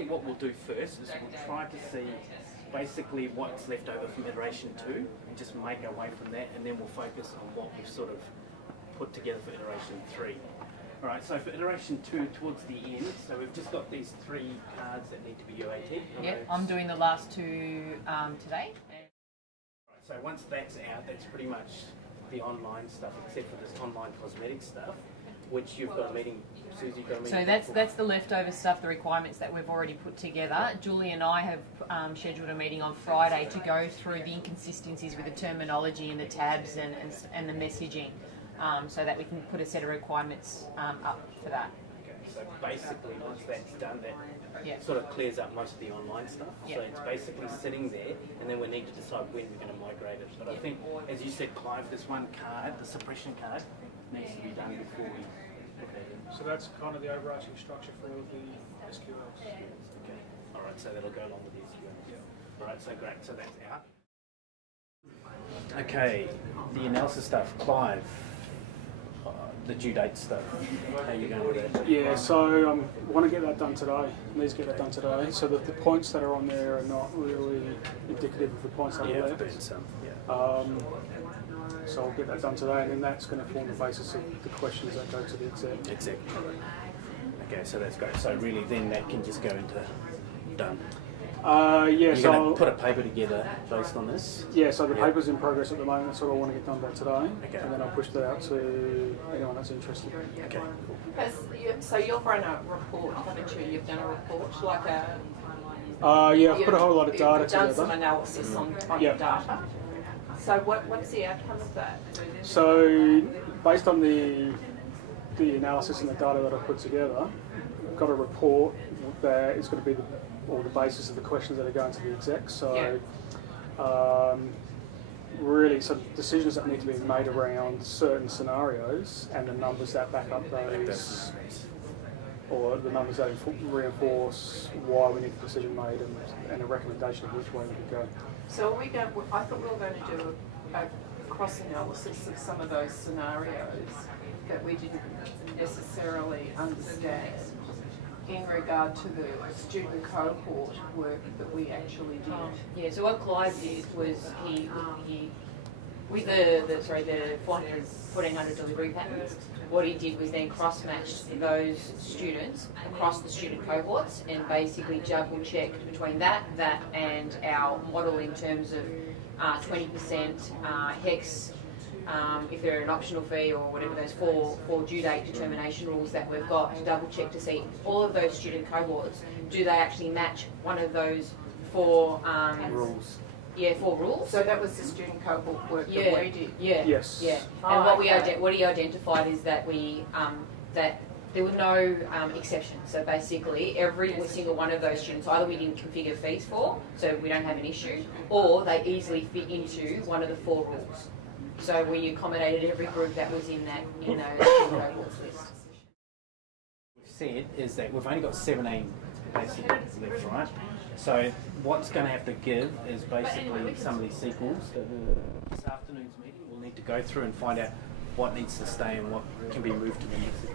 think what we'll do first is we'll try to see basically what's left over from iteration 2 and just make our way from that, and then we'll focus on what we've sort of put together for iteration 3. Alright, so for iteration 2 towards the end, so we've just got these 3 cards that need to be UAT. Yeah, I'm doing the last 2 today. So once that's out, that's pretty much the online stuff, except for this online cosmetic stuff, which you've got a meeting, Susie, you've got a meeting. So that's the leftover stuff, the requirements that we've already put together. Julie and I have scheduled a meeting on Friday to go through the inconsistencies with the terminology and the tabs and the messaging, so that we can put a set of requirements up for that. Okay, so basically once that's done, that Yeah. sort of clears up most of the online stuff. Yeah. So it's basically sitting there, and then we need to decide when we're going to migrate it. But I think, as you said, Clive, this one card, the suppression card, needs to be done before we put that in. So that's kind of the overarching structure for all of the SQLs. Okay. All right. So that'll go along with the SQL. Yeah. All right. So great. So that's out. Okay. The analysis stuff, Clive. The due date stuff. How are you going with that? Yeah, so I want to get that done today. Need to get that done today. So that the points that are on there are not really indicative of the points that are I've there. burned some. Yeah. So I'll get that done today, and then that's going to form the basis of the questions that go to the exec. Exactly. Okay, so that's great. So really, then that can just go into done. Yeah, You're so going to put a paper together based on this. yeah, so the paper's in progress at the moment. That's what I want to get done by today, Okay. and then I'll push that out to anyone that's interested. Okay. So you've run a report, haven't you? You've done a report, like a... Yeah, I've put a whole lot of data You've done some together. analysis on Yeah. your data. So what's the outcome of that? So based on the analysis and the data that I've put together, I've got a report that is going to be the basis of the questions that are going to the exec. So really, so decisions that need to be made around certain scenarios and the numbers that back up those, or the numbers that reinforce why we need the decision made, and a recommendation of which way we could go. So I thought we were going to do a cross-analysis of some of those scenarios that we didn't necessarily understand in regard to the student cohort work that we actually did. Yeah, so what Clive did was he with the 1400 delivery patterns, what he did was then cross-matched those students across the student cohorts and basically double-checked between that and our model in terms of 20% HEX, if they're an optional fee or whatever those four due date determination rules that we've got, to double check to see all of those student cohorts, do they actually match one of those 4 Rules. Yeah, 4 rules. So that was the student cohort work that we did. Yeah. Yes. Yeah. Oh, And what he identified is that that there were no exceptions. So basically, every single one of those students, either we didn't configure fees for, so we don't have an issue, or they easily fit into one of the 4 rules. So we accommodated every group that was in those cohorts list. We've said is that we've only got 17 basically left, right? So what's going to have to give is basically some of these sequels. This afternoon's meeting, we'll need to go through and find out what needs to stay and what can be moved to the next.